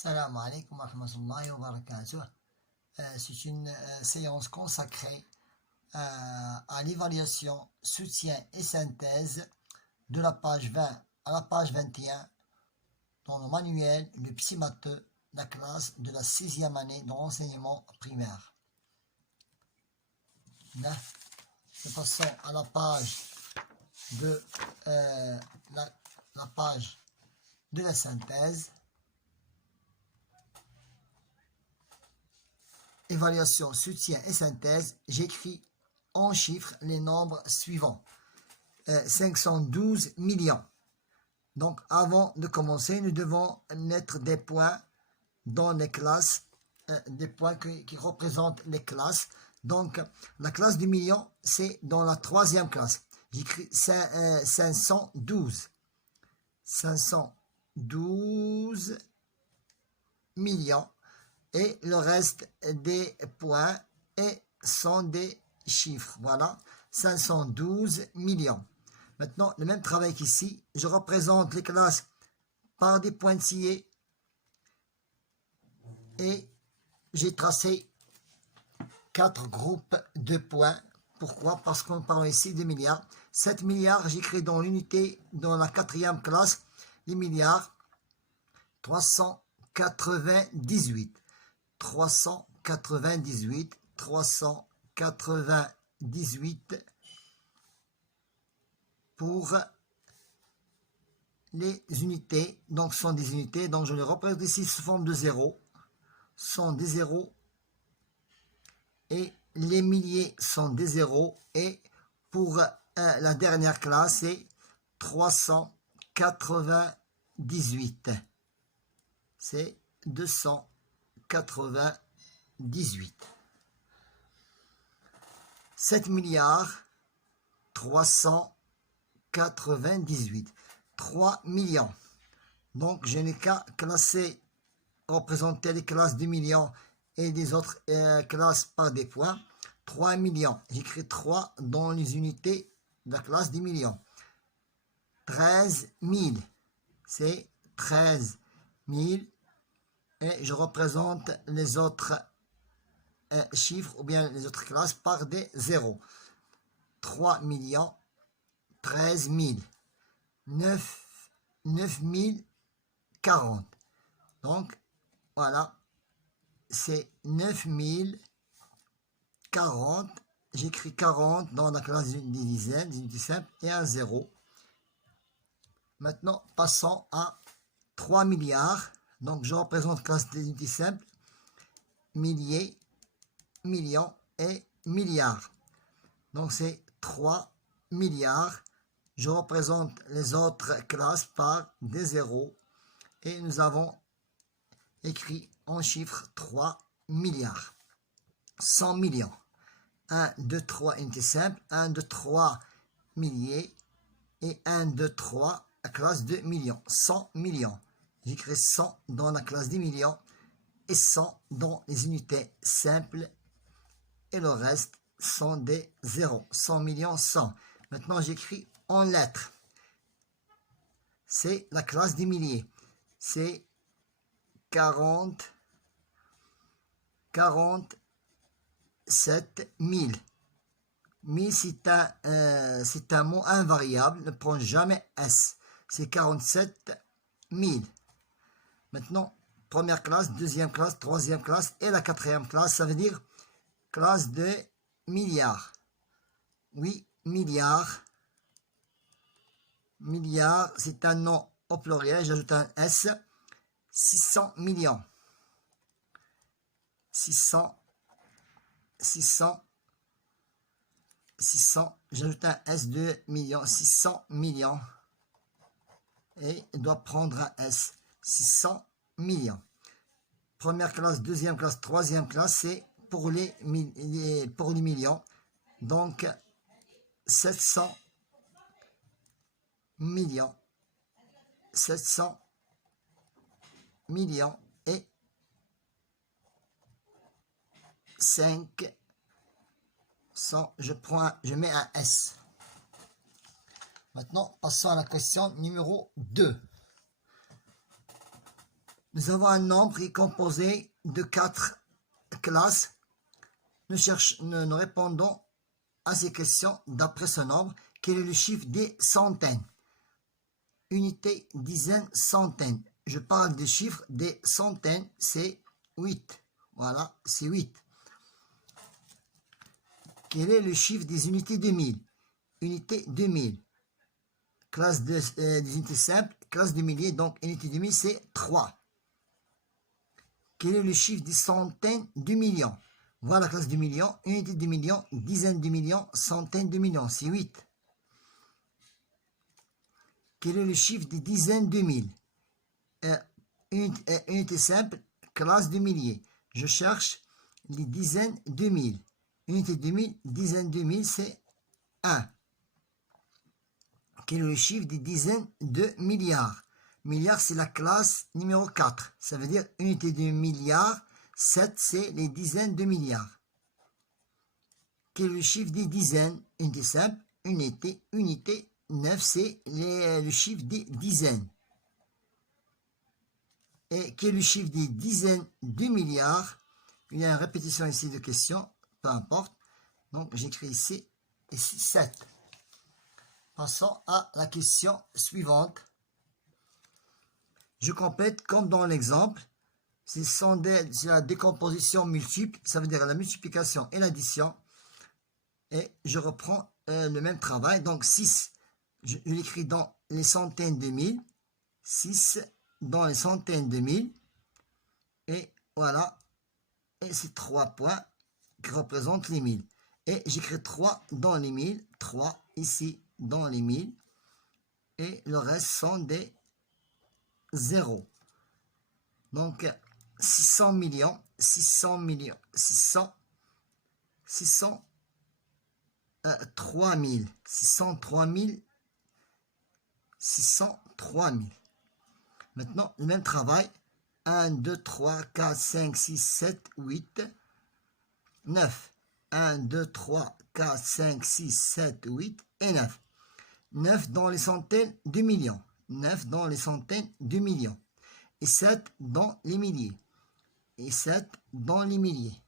Salam alaikum wa rahmatullahi wa barakatuh. C'est une séance consacrée à l'évaluation, soutien et synthèse de la page 20 à la page 21 dans le manuel Le Psy Matheux, la classe de la 6e année de l'enseignement primaire. Là, nous passons à la page de la page de la synthèse. Évaluation, soutien et synthèse, j'écris en chiffres les nombres suivants. 512 millions. Donc, avant de commencer, nous devons mettre des points dans les classes, des points qui représentent les classes. Donc, la classe du million, c'est dans la 3e classe. J'écris 512. 512 millions. Et le reste des points sont des chiffres. Voilà, 512 millions. Maintenant, le même travail qu'ici, je représente les classes par des pointillés et j'ai tracé 4 groupes de points. Pourquoi? Parce qu'on parle ici de milliards. 7 milliards, j'écris dans l'unité, dans la 4e classe, les milliards 398. 398 pour les unités, donc ce sont des unités, donc je les représente ici sous forme de zéros, sont des zéros, et les milliers sont des zéros, et pour la dernière classe, c'est 398, c'est 298. 7 milliards 398. 3 millions. Donc je n'ai qu'à classer, représenter les classes du million et des autres classes par des points. 3 millions. J'écris 3 dans les unités de la classe du million. 13 000. C'est 13 000. Et je représente les autres chiffres ou bien les autres classes par des zéros. 3 millions, 13 000, 9 040. Donc, voilà, c'est 9 040. J'écris 40 dans la classe des dizaines, des unités simples et un zéro. Maintenant, passons à 3 milliards. Donc, je représente classe des unités simples, milliers, millions et milliards. Donc, c'est 3 milliards. Je représente les autres classes par des zéros. Et nous avons écrit en chiffres 3 milliards. 100 millions. 1, 2, 3 unités simples. 1, 2, 3 milliers. Et 1, 2, 3 classe de millions. 100 millions. J'écris 100 dans la classe des millions et 100 dans les unités simples et le reste sont des zéros. 100 millions, 100. Maintenant, j'écris en lettres. C'est la classe des milliers. C'est 47 000. 1000, c'est un mot invariable. Ne prends jamais S. C'est 47 000. Maintenant, première classe, deuxième classe, troisième classe et la 4e classe, ça veut dire classe de milliards. Oui, milliards. Milliards, c'est un nom au pluriel, j'ajoute un S. 600 millions. 600, j'ajoute un S de millions. 600 millions. Et il doit prendre un S. 600 millions. Première classe, deuxième classe, troisième classe, c'est pour les millions. Donc, 700 millions. 700 millions et 500. Je mets un S. Maintenant, passons à la question numéro 2. Nous avons un nombre qui est composé de 4 classes. Nous répondons à ces questions d'après ce nombre. Quel est le chiffre des centaines? Unité, dizaine, centaine. Je parle des chiffres des centaines, c'est 8. Voilà, c'est 8. Quel est le chiffre des unités de 1000? Unité de 1000. Classe des unités simples, classe de milliers, donc unité de 1000, c'est 3. Quel est le chiffre des centaines de millions? Voilà la classe du million, unité de million, dizaine de millions, centaines de millions, c'est 8. Quel est le chiffre des dizaines de mille? Unité simple, classe de milliers. Je cherche les dizaines de mille. Unité de mille, dizaines de mille, c'est 1. Quel est le chiffre des dizaines de milliards? Milliard, c'est la classe numéro 4. Ça veut dire unité de milliard. 7, c'est les dizaines de milliards. Quel est le chiffre des dizaines? Unité simple, unité, unité. 9, c'est le chiffre des dizaines. Et quel est le chiffre des dizaines de milliards? Il y a une répétition ici de questions, peu importe. Donc, j'écris ici 7. Passons à la question suivante. Je complète comme dans l'exemple. C'est la décomposition multiple, ça veut dire la multiplication et l'addition. Et je reprends le même travail. Donc 6, je l'écris dans les centaines de mille. 6 dans les centaines de mille. Et voilà. Et c'est 3 points qui représentent les 1000. Et j'écris 3 dans les 1000. 3 ici dans les 1000. Et le reste sont des zéros. Donc 600 millions, 600 millions, 603 000, 603 000, 603 000. Maintenant, le même travail. 1, 2, 3, 4, 5, 6, 7, 8, 9. 1, 2, 3, 4, 5, 6, 7, 8 et 9. 9 dans les centaines de millions. 9 dans les centaines de millions. Et 7 dans les milliers. Et 7 dans les milliers.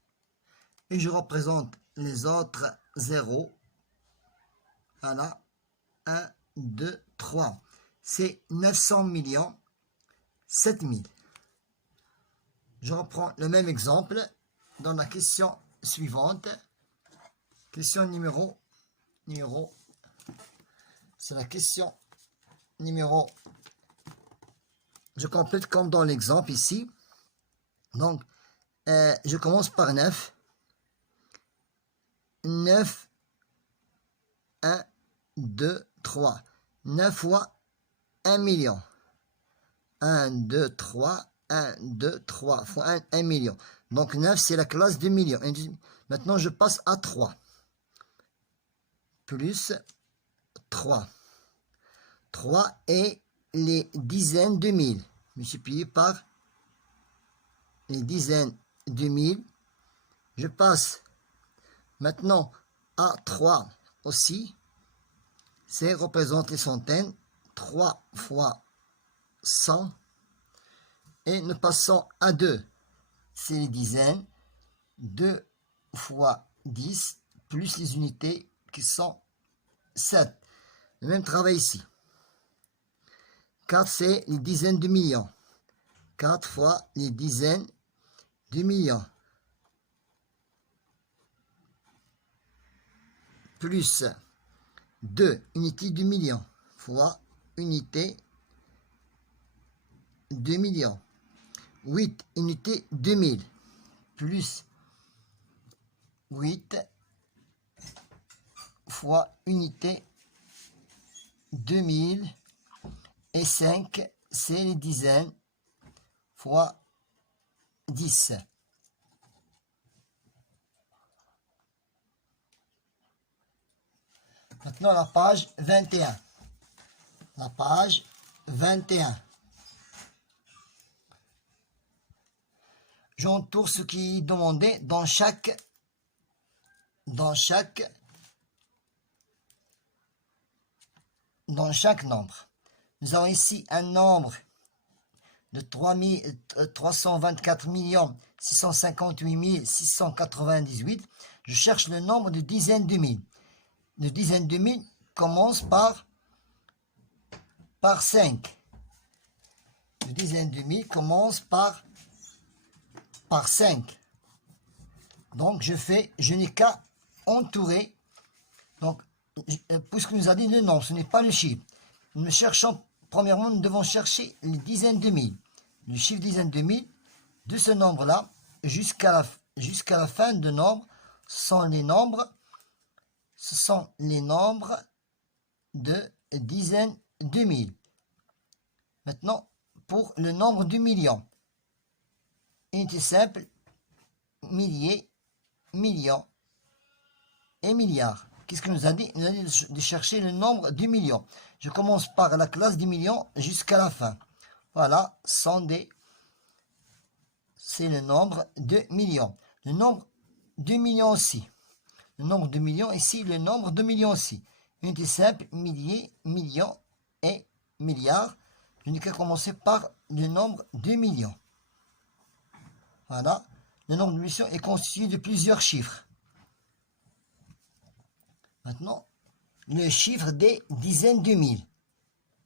Et je représente les autres zéros. Voilà. 1, 2, 3. C'est 900 millions, 7000. Je reprends le même exemple dans la question suivante. Question numéro, c'est la question numéro, je complète comme dans l'exemple ici. Donc, je commence par 9. 9, 1, 2, 3. 9 fois 1 million. 1, 2, 3, 1, 2, 3 fois 1 million. Donc 9, c'est la classe de million. Maintenant, je passe à 3. Plus 3. 3 et les dizaines de mille. Multiplié par les dizaines de mille. Je passe maintenant à 3 aussi. C'est représente les centaines. 3 fois 100. Et nous passons à 2. C'est les dizaines. 2 fois 10 plus les unités qui sont 7. Le même travail ici. 4, c'est les dizaines de millions. 4 fois les dizaines de millions. Plus 2 unités de millions fois unité de millions. 8 unités de 1000 plus 8 fois unité de 1000 et 5 c'est les dizaines fois 10. Maintenant la page 21. La page 21. J'entoure ce qui est demandé dans chaque nombre. Nous avons ici un nombre de 324 658 698, je cherche le nombre de dizaines de mille. Le dizaines de mille commence par 5. Le dizaines de mille commence par 5. Donc je n'ai qu'à entourer. Donc, puisque nous a dit le nombre, ce n'est pas le chiffre. Nous cherchons, premièrement, nous devons chercher les dizaines de mille. Le chiffre dizaines de mille de ce nombre-là jusqu'à la fin de nombre, ce sont les nombres de dizaines de mille. Maintenant, pour le nombre du million, unité simple, milliers, millions et milliards. Qu'est-ce que nous a dit? Il nous a dit de chercher le nombre du million. Je commence par la classe du million jusqu'à la fin. Voilà, c'est le nombre de millions. Le nombre de millions aussi. Le nombre de millions ici, le nombre de millions aussi. Unité simple, milliers, millions et milliards. Je n'ai qu'à commencer par le nombre de millions. Voilà. Le nombre de millions est constitué de plusieurs chiffres. Maintenant, le chiffre des dizaines de mille.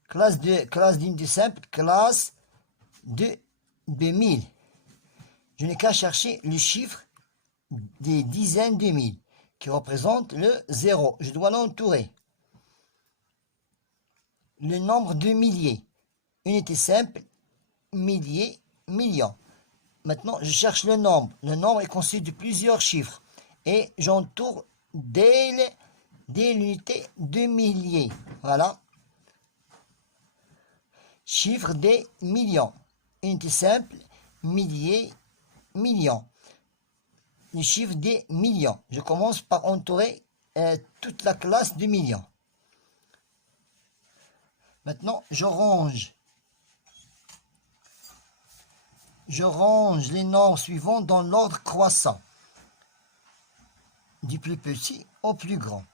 Classe d'unité simple, classe de mille. Je n'ai qu'à chercher le chiffre des dizaines de mille qui représente le 0. Je dois l'entourer. Le nombre de milliers. Unité simple, milliers, millions. Maintenant, je cherche le nombre. Le nombre est constitué de plusieurs chiffres. Et j'entoure dès l'unité de milliers. Voilà. Chiffre des millions. Unité simple, milliers, millions. Le chiffre des millions. Je commence par entourer toute la classe de millions. Maintenant, je range les nombres suivants dans l'ordre croissant. Du plus petit au plus grand.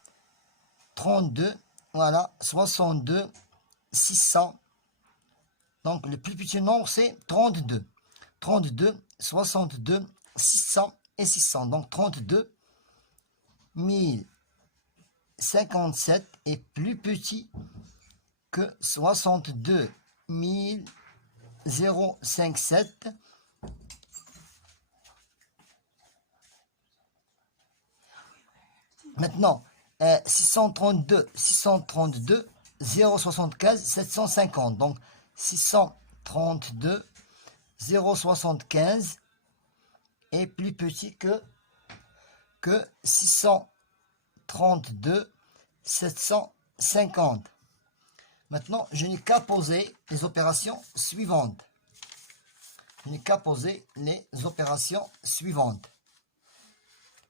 32, voilà, 62, 600. Donc, le plus petit nombre, c'est 32. 32, 62, 600 et 600. Donc, 32, 1057 est plus petit que 62, 1057. Maintenant, 632, 075, 750. Donc, 632, 075 est plus petit que 632, 750. Maintenant, je n'ai qu'à poser les opérations suivantes.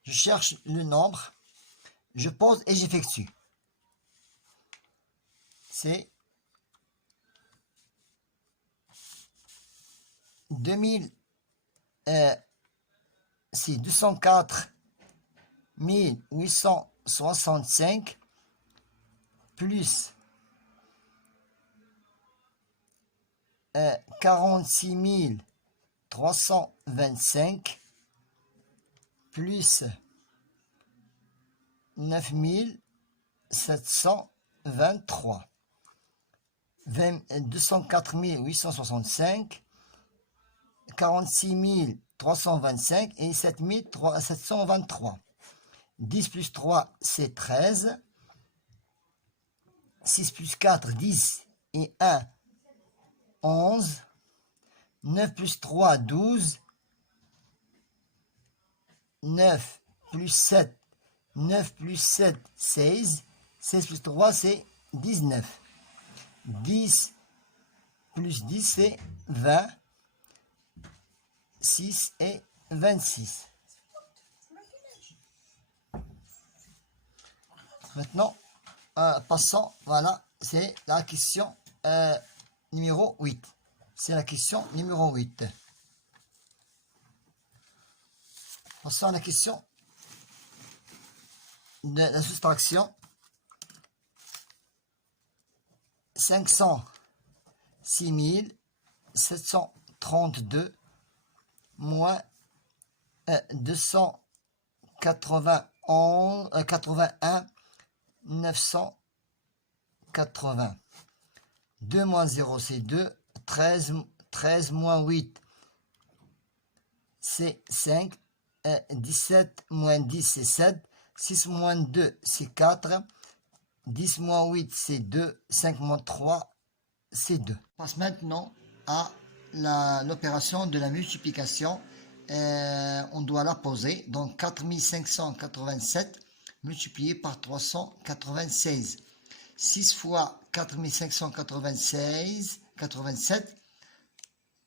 Je cherche le nombre, je pose et j'effectue. C'est 204 865 plus 46 325 plus 9 723. 204 865, 46 325 et 7 723. 10 plus 3, c'est 13. 6 plus 4, 10 et 1, 11. 9 plus 3, 12. 9 plus 7, 16. 16 plus 3, c'est 19. 10 plus 10, c'est 20. 6 et 26. Maintenant, passons, voilà, c'est la question numéro 8. C'est la question numéro 8. Passons à la question de la soustraction. 506 732 moins 281 980. 2 moins 0 c'est 2, 13 moins 8 c'est 5, 17 moins 10 c'est 7, 6 moins 2 c'est 4, 10 moins 8 c'est 2, 5 moins 3 c'est 2. On passe maintenant à l'opération de la multiplication. On doit la poser, donc 4587 multiplié par 396. 6 fois 4587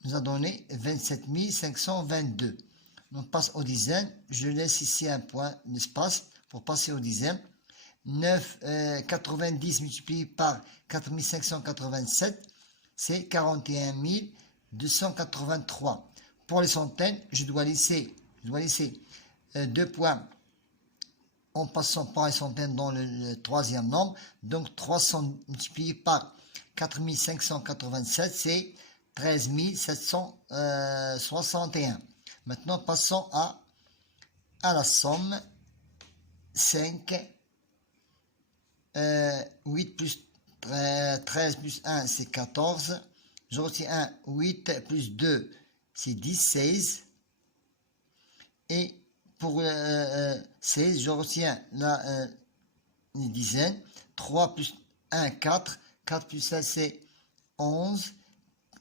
nous a donné 27 522. On passe aux dizaines. Je laisse ici un point d'espace pour passer aux dizaines. 90 multiplié par 4587, c'est 41 283. Pour les centaines, je dois laisser 2 points en passant par les centaines dans le troisième nombre. Donc 300 multiplié par 4587, c'est 13 761. Maintenant, passons à la somme. 5, 8 plus 13 plus 1, c'est 14. Je retiens 1, 8 plus 2, c'est 10, 16. Et pour 16, je retiens les dizaines. 3 plus 1, 4. 4 plus 1, c'est 11.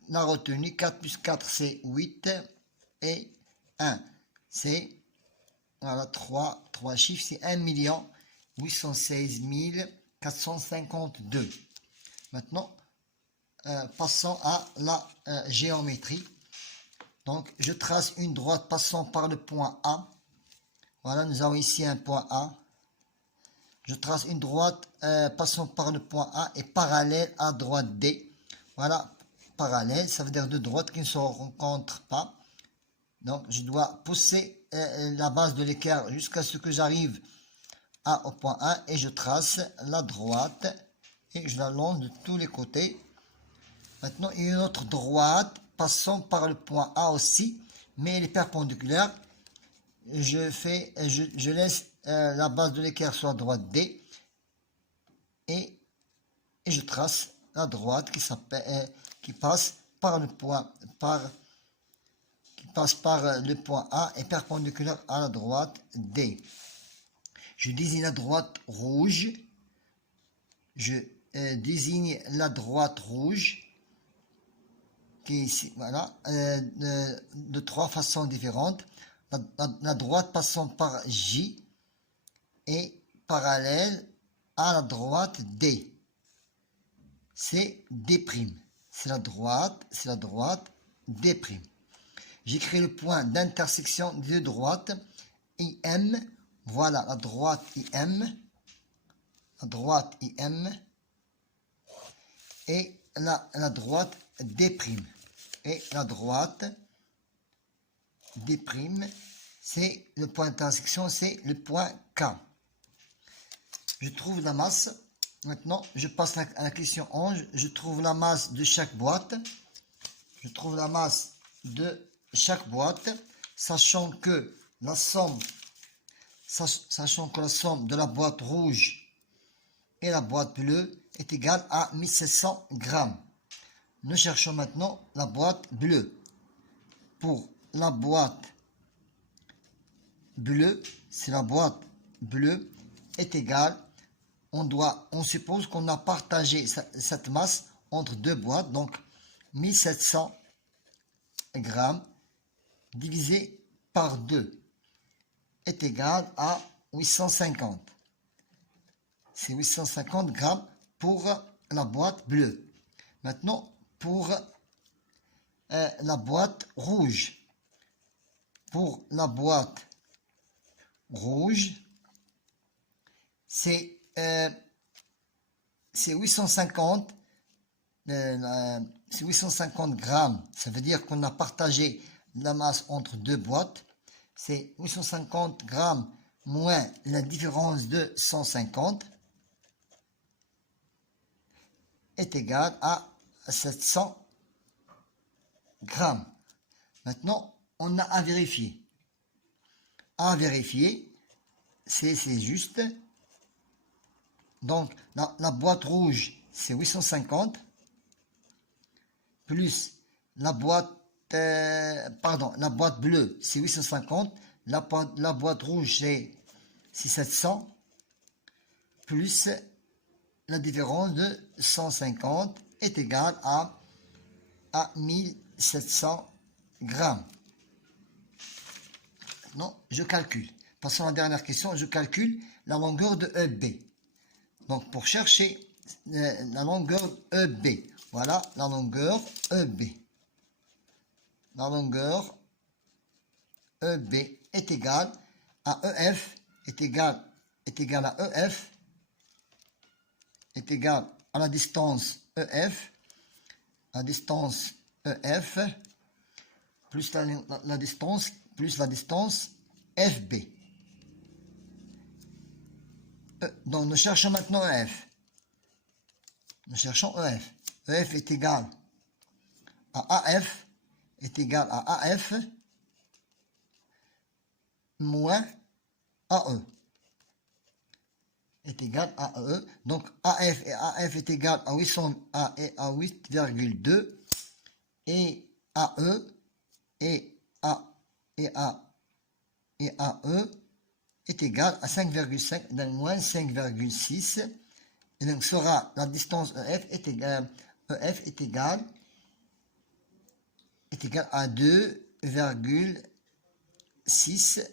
La retenue, 4 plus 4, c'est 8. Et 1, c'est, voilà, 3 chiffres, c'est 1 816 452. Maintenant, passons à la géométrie. Donc, je trace une droite passant par le point A. Voilà, nous avons ici un point A. Je trace une droite passant par le point A et parallèle à droite D. Voilà, parallèle, ça veut dire deux droites qui ne se rencontrent pas. Donc, je dois pousser la base de l'équerre jusqu'à ce que j'arrive au point A et je trace la droite et je la longe de tous les côtés. Maintenant, il y a une autre droite passant par le point A aussi, mais elle est perpendiculaire. Je laisse la base de l'équerre sur la droite D et je trace la droite qui passe par le point A et perpendiculaire à la droite D. Je désigne la droite rouge. Je désigne la droite rouge qui est ici, voilà, de trois façons différentes. La droite passant par J est parallèle à la droite D. C'est D'. C'est la droite D'. J'écris le point d'intersection des deux droites, IM. Voilà la droite IM. La droite IM. Et la droite D'. Et la droite D', c'est le point d'intersection, c'est le point K. Je trouve la masse. Maintenant, je passe à la question 11. Je trouve la masse de chaque boîte. Je trouve la masse de chaque boîte, sachant que la somme de la boîte rouge et la boîte bleue est égale à 1700 grammes. Nous cherchons maintenant la boîte bleue. Pour la boîte bleue, si la boîte bleue est égale, on suppose qu'on a partagé cette masse entre deux boîtes, donc 1700 grammes divisé par 2 est égal à 850. C'est 850 grammes pour la boîte bleue. Maintenant, pour la boîte rouge. Pour la boîte rouge, c'est 850. C'est 850 grammes. Ça veut dire qu'on a partagé la masse entre deux boîtes. C'est 850 grammes moins la différence de 150 est égal à 700 grammes. Maintenant, on a à vérifier. À vérifier, c'est juste. Donc, la boîte rouge, c'est 850. Plus la boîte, la boîte bleue, c'est 850. La boîte rouge, c'est 700. Plus la différence de 150 est égale à 1700 grammes. Non, je calcule. Passons à la dernière question, je calcule la longueur de EB. Donc, pour chercher la longueur EB, voilà la longueur EB. La longueur EB est égale à EF, est égale à EF, est égale à la distance EF, plus la distance FB. Donc nous cherchons maintenant EF. Nous cherchons EF. EF est égal à AF, moins AE. Est égal à AE. Donc AF est égal à 8,2 et AE et AE est égal à 5,5, donc moins 5,6. Et donc sera la distance EF est égale à 2,6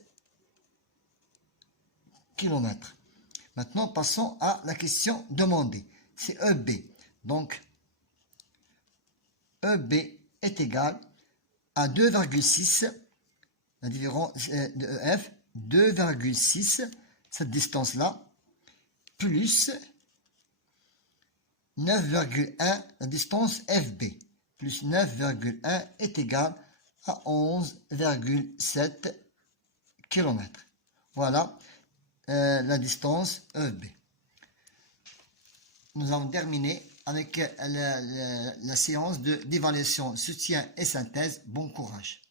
km. Maintenant, passons à la question demandée. C'est EB. Donc, EB est égal à 2,6, la différence de EF, 2,6, cette distance-là, plus 9,1, la distance FB, plus 9,1 est égal à 11,7 km. Voilà la distance EB. Nous avons terminé avec la séance d'évaluation, soutien et synthèse. Bon courage.